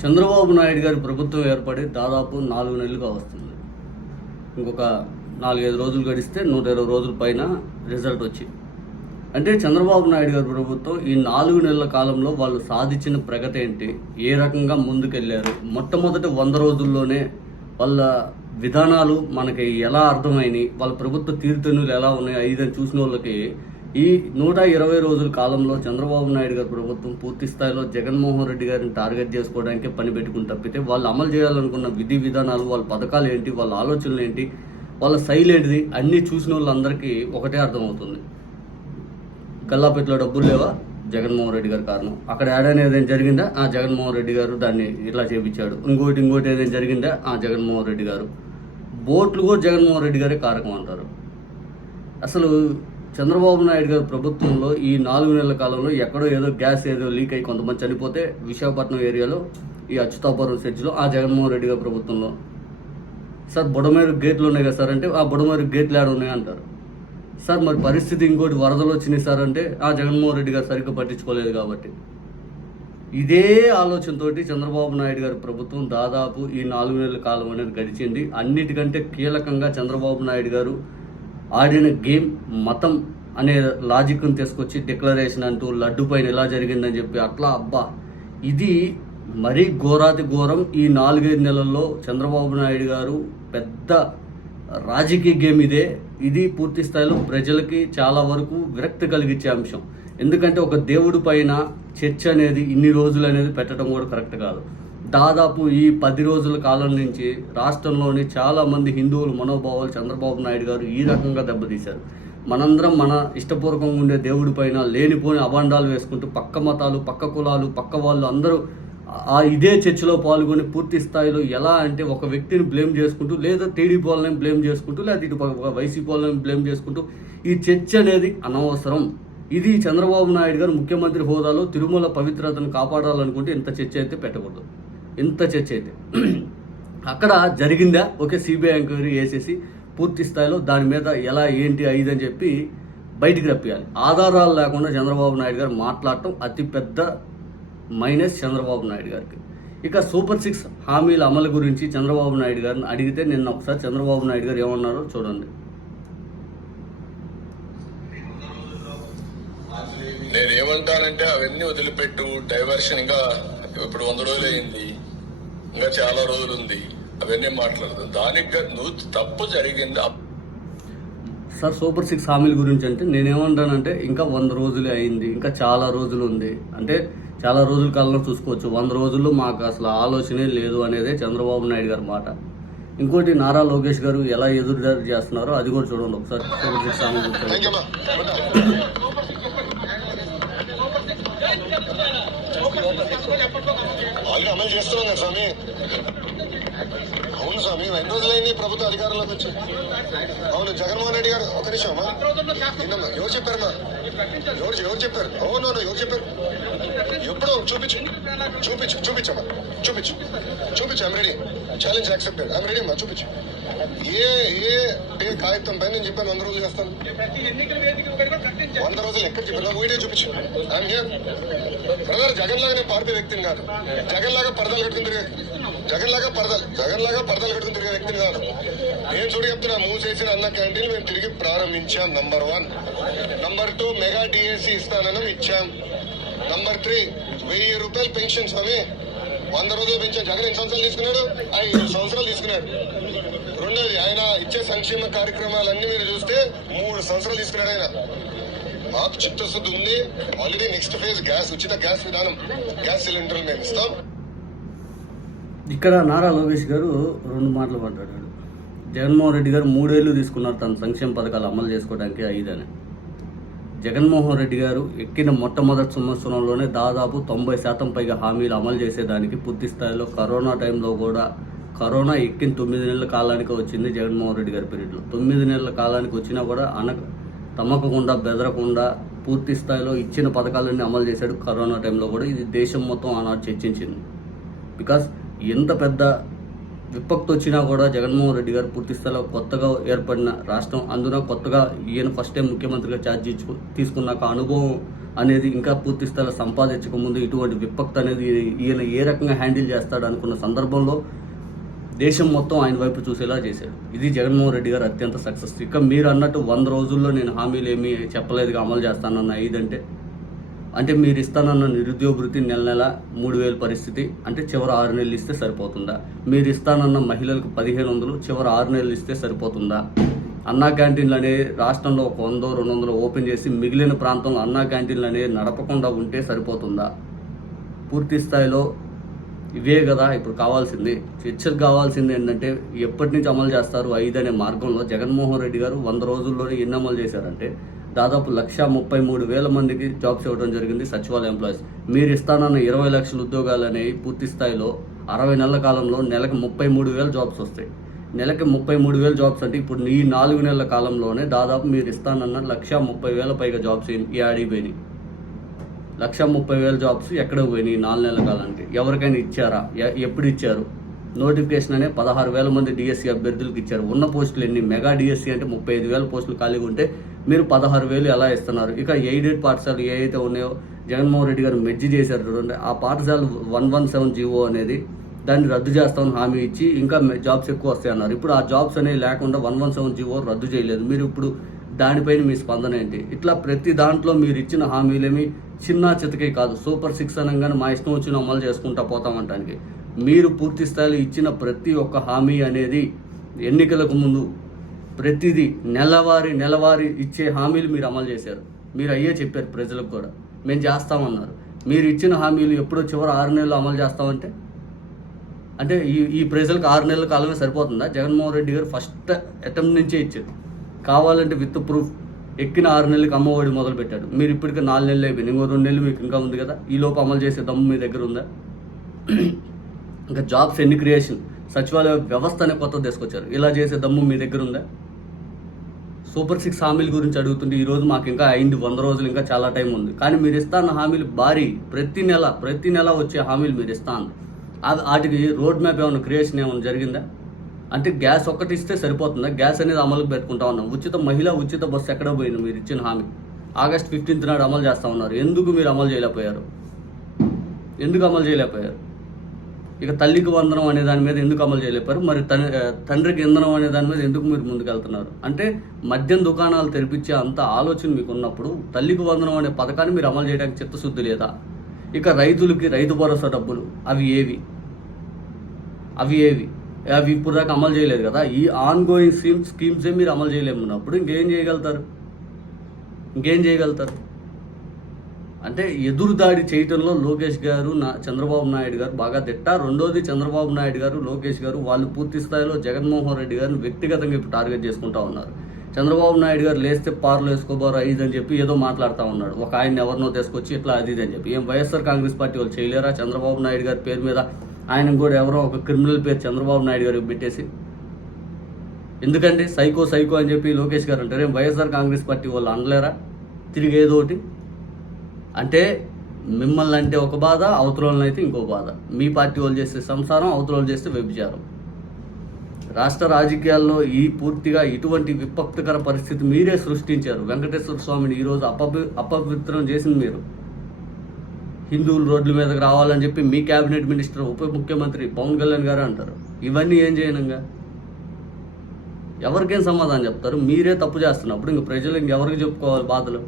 చంద్రబాబు నాయుడు గారి ప్రభుత్వం ఏర్పడి దాదాపు నాలుగు నెలలుగా వస్తుంది. ఇంకొక నాలుగైదు రోజులు గడిస్తే నూట ఇరవై రోజుల పైన రిజల్ట్ వచ్చింది. అంటే చంద్రబాబు నాయుడు గారి ప్రభుత్వం ఈ నాలుగు నెలల కాలంలో వాళ్ళు సాధించిన ప్రగతి ఏంటి? ఏ రకంగా ముందుకెళ్ళారు మొట్టమొదటి వంద రోజుల్లోనే వాళ్ళ విధానాలు మనకి ఎలా అర్థమైనాయి? వాళ్ళ ప్రభుత్వ తీరుతెన్నులు ఎలా ఉన్నాయి? ఐదని చూసిన వాళ్ళకి ఈ నూట ఇరవై రోజుల కాలంలో చంద్రబాబు నాయుడు గారి ప్రభుత్వం పూర్తి స్థాయిలో జగన్మోహన్ రెడ్డి గారిని టార్గెట్ చేసుకోవడానికి పని పెట్టుకుని తప్పితే వాళ్ళు అమలు చేయాలనుకున్న విధి విధానాలు వాళ్ళ పథకాలు ఏంటి వాళ్ళ ఆలోచనలు ఏంటి వాళ్ళ శైలి ఏంటిది అన్నీ చూసిన వాళ్ళందరికీ ఒకటే అర్థమవుతుంది. గల్లాపెట్లో డబ్బులు లేవా? జగన్మోహన్ రెడ్డి గారి కారణం. అక్కడ ఏడైనా ఏదైనా జరిగిందా? ఆ జగన్మోహన్ రెడ్డి గారు దాన్ని ఇట్లా చేపించాడు. ఇంకోటి ఇంకోటి ఏదైనా జరిగిందా? ఆ జగన్మోహన్ రెడ్డి గారు. బోట్లు కూడా జగన్మోహన్ రెడ్డి గారే కారకం అంటారు. అసలు చంద్రబాబు నాయుడు గారి ప్రభుత్వంలో ఈ నాలుగు నెలల కాలంలో ఎక్కడో ఏదో గ్యాస్ ఏదో లీక్ అయ్యి కొంతమంది చనిపోతే విశాఖపట్నం ఏరియాలో ఈ అచ్యుతాపురం చర్చిలో ఆ జగన్మోహన్ రెడ్డి గారి ప్రభుత్వంలో. సార్ బుడమేరు గేట్లు ఉన్నాయి కదా సార్ అంటే ఆ బుడమేరు గేట్లు ఆడ ఉన్నాయి అంటారు. సార్ మరి పరిస్థితి ఇంకోటి వరదలు వచ్చినాయి సార్ అంటే ఆ జగన్మోహన్ రెడ్డి గారు సరిగ్గా పట్టించుకోలేదు కాబట్టి. ఇదే ఆలోచనతోటి చంద్రబాబు నాయుడు గారి ప్రభుత్వం దాదాపు ఈ నాలుగు నెలల కాలం అనేది గడిచింది. అన్నిటికంటే కీలకంగా చంద్రబాబు నాయుడు గారు ఆడిన గేమ్ మతం అనే లాజిక్ను తీసుకొచ్చి డిక్లరేషన్ అంటూ లడ్డు పైన ఎలా జరిగిందని చెప్పి అట్లా అబ్బా. ఇది మరీ ఘోరాతి ఘోరం. ఈ నాలుగైదు నెలల్లో చంద్రబాబు నాయుడు గారు పెద్ద రాజకీయ గేమ్ ఇదే. ఇది పూర్తి స్థాయిలో ప్రజలకి చాలా వరకు విరక్తి కలిగించే అంశం. ఎందుకంటే ఒక దేవుడి పైన చర్చ అనేది ఇన్ని రోజులు అనేది పెట్టడం కూడా కరెక్ట్ కాదు. దాదాపు ఈ పది రోజుల కాలం నుంచి రాష్ట్రంలోని చాలా మంది హిందువుల మనోభావాలు చంద్రబాబు నాయుడు గారు ఈ రకంగా దెబ్బతీశారు. మనందరం మన ఇష్టపూర్వకంగా ఉండే దేవుడి పైన లేనిపోని అభాండాలు వేసుకుంటూ పక్క మతాలు పక్క కులాలు పక్క వాళ్ళు అందరూ ఆ ఇదే చర్చలో పాల్గొని పూర్తి స్థాయిలో ఎలా అంటే ఒక వ్యక్తిని బ్లేమ్ చేసుకుంటూ లేదా టీడీపీ వాళ్ళని బ్లేమ్ చేసుకుంటూ లేదా ఇటు వైసీపీ వాళ్ళని బ్లేమ్ చేసుకుంటూ ఈ చర్చ అనేది అనవసరం. ఇది చంద్రబాబు నాయుడు గారు ముఖ్యమంత్రి హోదాలో తిరుమల పవిత్రతను కాపాడాలనుకుంటే ఇంత చర్చ అయితే పెట్టకూడదు. ఇంత చర్చ అయితే. అక్కడ జరిగిందా? ఓకే సిబిఐ ఎంక్వైరీ వేసేసి పూర్తి స్థాయిలో దాని మీద ఎలా ఏంటి ఐదు అని చెప్పి బయటికి రప్పియాలి. ఆధారాలు లేకుండా చంద్రబాబు నాయుడు గారు మాట్లాడటం అతిపెద్ద మైనస్ చంద్రబాబు నాయుడు గారికి. ఇక సూపర్ సిక్స్ హామీల అమలు గురించి చంద్రబాబు నాయుడు గారిని అడిగితే నిన్న ఒకసారి చంద్రబాబు నాయుడు గారు ఏమన్నారో చూడండి. నేను ఏమంటానంటే అవన్నీ వదిలిపెట్టు డైవర్షన్ ఇంకా ఇప్పుడు వంద రోజులు అయింది ఇంకా చాలా రోజులు ఉంది అవన్నీ మాట్లాడదు. దానికి నువ్వు తప్పు జరిగింది? సార్ సూపర్ సిక్స్ హామీల గురించి అంటే నేనేమంటానంటే ఇంకా వంద రోజులే అయింది. ఇంకా చాలా రోజులు ఉంది అంటే చాలా రోజుల కాలంలో చూసుకోవచ్చు. వంద రోజుల్లో మాకు అసలు ఆలోచనే లేదు అనేదే చంద్రబాబు నాయుడు గారి మాట. ఇంకోటి నారా లోకేష్ గారు ఎలా ఎదురుదారి చేస్తున్నారో అది కూడా చూడండి ఒకసారి. సూపర్ సిక్స్ హామీ గురించి థాంక్యూ అమ్మా. ఆల్రెడీ అమలు చేస్తున్నాం కదా స్వామి. అవును స్వామి ఎన్ని రోజులైంది ప్రభుత్వ అధికారంలోకి వచ్చి? అవును జగన్మోహన్ రెడ్డి గారు ఒక నిమిషం అమ్మా. నిన్నమ్మా ఎవరు చెప్పారమ్మా ఎవరు ఎవరు చెప్పారు? అవును అవును, ఎవరు చెప్పారు? ఎప్పుడు చూపించు. చూపించు చూపించమ్మా చూపించు. చూపించు I'm ready challenge accepted I'm ready అమ్మా చూపించు. ఏ ఏ ఏ కాగితం పైన నేను చెప్పాను వంద రోజులు చేస్తాను. వంద రోజులు ఎక్కడ చెప్పాను? వీడియో చూపించు. ఐమ్ హియర్ బ్రదర్ జగన్ లాగా నేను పార్టీ వ్యక్తిని కాదు. జగన్ లాగా పరదాలు కట్టుకుని తిరిగే జగన్ లాగా పరదాలు జగన్ లాగా పరదాలు కట్టుకుని తిరిగే వ్యక్తిని కాదు. నేను చూడు చెప్తున్నా మూసేసిన అన్న క్యాంటీన్ మేము తిరిగి ప్రారంభించాం number one number two mega D S C ఇస్తానని ఇచ్చాం. నంబర్ త్రీ వెయ్యి రూపాయలు పెన్షన్ స్వామి. వంద రోజులు పెన్షన్ జగన్ ఎన్ని సంవత్సరాలు తీసుకున్నాడు? ఐదు సంవత్సరాలు తీసుకున్నాడు. రెండోది ఆయన ఇచ్చే సంక్షేమ కార్యక్రమాలన్నీ మీరు చూస్తే మూడు సంవత్సరాలు తీసుకున్నాడు ఆయన. మాకు చిత్తశుద్ధి ఉంది. ఆల్రెడీ నెక్స్ట్ ఫేజ్ గ్యాస్ ఉచిత గ్యాస్ విధానం. గ్యాస్ సిలిండర్లు మేము ఇస్తాం. ఇక్కడ నారా లోకేష్ గారు రెండు మాటలు మాట్లాడాడు. జగన్మోహన్ రెడ్డి గారు మూడేళ్ళు తీసుకున్నారు తన సంక్షేమ పథకాలు అమలు చేసుకోవడానికి ఐదని జగన్మోహన్ రెడ్డి గారు ఎక్కిన మొట్టమొదటి సంవత్సరంలోనే దాదాపు తొంభై శాతం పైగా హామీలు అమలు చేసేదానికి పూర్తి స్థాయిలో కరోనా టైంలో కూడా కరోనా ఎక్కిన తొమ్మిది నెలల కాలానికి వచ్చింది జగన్మోహన్ రెడ్డి గారి పీరియడ్లో. తొమ్మిది నెలల కాలానికి వచ్చినా కూడా అనక తమకకుండా బెదరకుండా పూర్తి స్థాయిలో ఇచ్చిన పథకాలన్నీ అమలు చేశాడు కరోనా టైంలో కూడా. ఇది దేశం మొత్తం ఆనాడు చర్చించింది. బికాస్ ఎంత పెద్ద విపక్తి వచ్చినా కూడా జగన్మోహన్ రెడ్డి గారు పూర్తి స్థాయిలో కొత్తగా ఏర్పడిన రాష్ట్రం. అందున కొత్తగా ఈయన ఫస్ట్ టైం ముఖ్యమంత్రిగా ఛార్జ్ తీసుకున్న తీసుకున్నాక అనుభవం అనేది ఇంకా పూర్తి స్థాయిలో సంపాదించక ముందు ఇటువంటి విపక్తి అనేది ఈయన ఏ రకంగా హ్యాండిల్ చేస్తాడు అనుకున్న సందర్భంలో దేశం మొత్తం ఆయన వైపు చూసేలా చేశాడు. ఇది జగన్మోహన్ రెడ్డి గారు అత్యంత సక్సెస్ ఇక మీరు అన్నట్టు వంద రోజుల్లో నేను హామీలు ఏమీ చెప్పలేదుగా అమలు చేస్తానన్న ఇదంటే అంటే మీరు ఇస్తానన్న నిరుద్యోగ వృత్తి నెల నెల మూడు వేల పరిస్థితి అంటే చివరి ఆరు నెలలు ఇస్తే సరిపోతుందా? మీరు ఇస్తానన్న మహిళలకు పదిహేను వందలు చివరి ఆరు నెలలు ఇస్తే సరిపోతుందా? అన్నా క్యాంటీన్లు అనేవి రాష్ట్రంలో ఒక వందో రెండు వందలు ఓపెన్ చేసి మిగిలిన ప్రాంతంలో అన్నా క్యాంటీన్లు అనేవి నడపకుండా ఉంటే సరిపోతుందా? పూర్తి స్థాయిలో ఇవే కదా ఇప్పుడు కావాల్సింది. చర్చకు కావాల్సింది ఏంటంటే ఎప్పటి నుంచి అమలు చేస్తారు ఐదు అనే మార్గంలో జగన్మోహన్ రెడ్డి గారు వంద రోజుల్లోనే ఎన్ని అమలు చేశారంటే దాదాపు లక్ష ముప్పై మూడు వేల మందికి జాబ్స్ ఇవ్వడం జరిగింది సచివాలయ ఎంప్లాయీస్. మీరు ఇస్తానన్న ఇరవై లక్షల ఉద్యోగాలు అనేవి పూర్తి స్థాయిలో అరవై నెలల కాలంలో నెలకు ముప్పై మూడు వేల జాబ్స్ వస్తాయి. నెలకి ముప్పై మూడు వేల జాబ్స్ అంటే ఇప్పుడు ఈ నాలుగు నెలల కాలంలోనే దాదాపు మీరు ఇస్తానన్న లక్ష ముప్పై వేల పైగా జాబ్స్ ఈ ఆడిపోయినాయి లక్ష ముప్పై వేల జాబ్స్ ఎక్కడ పోయినాయి ఈ నాలుగు నెలల కాలానికి? ఎవరికైనా ఇచ్చారా? ఎప్పుడు ఇచ్చారు? నోటిఫికేషన్ అనే పదహారు వేల మంది డిఎస్సి అభ్యర్థులకు ఇచ్చారు. ఉన్న పోస్టులు ఎన్ని? మెగా డిఎస్సి అంటే ముప్పై ఐదు వేల పోస్టులు ఖాళీగా ఉంటే మీరు పదహారు వేలు ఎలా ఇస్తున్నారు? ఇక ఎయిడెడ్ పాఠశాలలు ఏ అయితే ఉన్నాయో జగన్మోహన్ రెడ్డి గారు మెజ్జి చేశారు చూడండి ఆ పాఠశాల వన్ వన్ సెవెన్ జీవో అనేది దాన్ని రద్దు చేస్తామని హామీ ఇచ్చి ఇంకా జాబ్స్ ఎక్కువ వస్తాయి అన్నారు ఇప్పుడు ఆ జాబ్స్ అనేవి లేకుండా వన్ వన్ సెవెన్ జీవో రద్దు చేయలేదు. మీరు ఇప్పుడు దానిపైన మీ స్పందన ఏంటి? ఇట్లా ప్రతి దాంట్లో మీరు ఇచ్చిన హామీలేమి చిన్న చితకే కాదు సూపర్ సిక్స్ అనగానే మా ఇష్టం వచ్చిన అమలు చేసుకుంటా పోతామంటానికి మీరు పూర్తి స్థాయిలో ఇచ్చిన ప్రతి ఒక్క హామీ అనేది ఎన్నికలకు ముందు ప్రతిదీ నెలవారీ నెలవారీ ఇచ్చే హామీలు మీరు అమలు చేశారు. మీరు అయ్యే చెప్పారు ప్రజలకు కూడా. మేము చేస్తామన్నారు. మీరు ఇచ్చిన హామీలు ఎప్పుడో చివరి ఆరు నెలలు అమలు చేస్తామంటే? అంటే ఈ ఈ ప్రజలకు ఆరు నెలల కాలమే సరిపోతుందా? జగన్మోహన్ రెడ్డి గారు ఫస్ట్ అటెంప్ట్ నుంచే ఇచ్చారు. కావాలంటే విత్ ప్రూఫ్ ఎక్కిన ఆరు నెలలకు అమ్మఒడి మొదలు పెట్టాడు మీరు ఇప్పటికి నాలుగు నెలలు అయిపోయింది ఇంకో రెండు నెలలు మీకు ఇంకా ఉంది కదా? ఈ లోపు అమలు చేసే దమ్ము మీ దగ్గర ఉందా? ఇంకా జాబ్స్ ఎన్ని క్రియేషన్? సచివాలయ వ్యవస్థ అనే కొత్త తీసుకొచ్చారు. ఇలా చేసే దమ్ము మీ దగ్గర ఉందా? సూపర్ సిక్స్ హామీల గురించి అడుగుతుంటే ఈ రోజు మాకు ఇంకా అయింది వంద రోజులు ఇంకా చాలా టైం ఉంది. కానీ మీరు ఇస్తాన్న హామీలు భారీ. ప్రతి నెల ప్రతి నెల వచ్చే హామీలు మీరు ఇస్తాను అది వాటికి రోడ్ మ్యాప్ ఏమైనా క్రియేషన్ ఏమైనా జరిగిందా? అంటే గ్యాస్ ఒక్కటి ఇస్తే సరిపోతుందా? గ్యాస్ అనేది అమలుకు పెట్టుకుంటా ఉన్నాం. ఉచిత మహిళ ఉచిత బస్సు ఎక్కడ పోయింది మీరు ఇచ్చిన హామీ? ఆగస్ట్ ఫిఫ్టీన్త్ నాడు అమలు చేస్తా ఉన్నారు. ఎందుకు మీరు అమలు చేయలేకపోయారు? ఎందుకు అమలు చేయలేకపోయారు? ఇక తల్లికి వందనం అనే దాని మీద ఎందుకు అమలు చేయలేపారు? మరి తన తండ్రికి ఇంధనం అనే దాని మీద ఎందుకు మీరు ముందుకెళ్తున్నారు? అంటే మద్యం దుకాణాలు తెరిపించే అంత ఆలోచన మీకు ఉన్నప్పుడు తల్లికి వందనం అనే పథకాన్ని మీరు అమలు చేయడానికి చిత్తశుద్ధి లేదా? ఇక రైతులకి రైతు భరోసా డబ్బులు అవి ఏవి? అవి ఏవి? అవి ఇప్పుడు దాకా అమలు చేయలేదు కదా? ఈ ఆన్ గోయింగ్ స్కీమ్ స్కీమ్సే మీరు అమలు చేయలేమున్నప్పుడు ఇంకేం చేయగలుగుతారు? ఇంకేం చేయగలుగుతారు? అంటే ఎదురు దాడి చేయటంలో లోకేష్ గారు నా చంద్రబాబు నాయుడు గారు బాగా తిట్ట. రెండోది చంద్రబాబు నాయుడు గారు లోకేష్ గారు వాళ్ళు పూర్తి స్థాయిలో జగన్మోహన్ రెడ్డి గారిని వ్యక్తిగతంగా ఇప్పుడు టార్గెట్ చేసుకుంటా ఉన్నారు. చంద్రబాబు నాయుడు గారు లేస్తే పార్లు వేసుకోబారు ఇది అని చెప్పి ఏదో మాట్లాడుతూ ఉన్నాడు. ఒక ఆయన ఎవరినో తీసుకొచ్చి ఇట్లా అది ఇది అని చెప్పి. ఏం వైఎస్ఆర్ కాంగ్రెస్ పార్టీ వాళ్ళు చేయలేరా? చంద్రబాబు నాయుడు గారి పేరు మీద ఆయన కూడా ఎవరో ఒక క్రిమినల్ పేరు చంద్రబాబు నాయుడు గారికి పెట్టేసి. ఎందుకండి? సైకో సైకో అని చెప్పి లోకేష్ గారు అంటారు. ఏం వైఎస్ఆర్ కాంగ్రెస్ పార్టీ వాళ్ళు అనలేరా? తిరిగి ఏదో ఒకటి అంటే మిమ్మల్ని అంటే ఒక బాధ అవతలని అయితే ఇంకో బాధ. మీ పార్టీ వాళ్ళు చేస్తే సంసారం అవతల వాళ్ళు చేస్తే వ్యభిచారం. రాష్ట్ర రాజకీయాల్లో ఈ పూర్తిగా ఇటువంటి విపత్తుకర పరిస్థితి మీరే సృష్టించారు. వెంకటేశ్వర స్వామిని ఈరోజు అపవి అపవిత్రం చేసింది మీరు. హిందువులు రోడ్ల మీదకి రావాలని చెప్పి మీ క్యాబినెట్ మినిస్టర్ ఉప ముఖ్యమంత్రి పవన్ కళ్యాణ్ గారు అంటారు. ఇవన్నీ ఏం చేయనంగా? ఎవరికేం సమాధానం చెప్తారు? మీరే తప్పు చేస్తున్నప్పుడు ఇంక ప్రజలు ఇంకెవరికి చెప్పుకోవాలి బాధలు?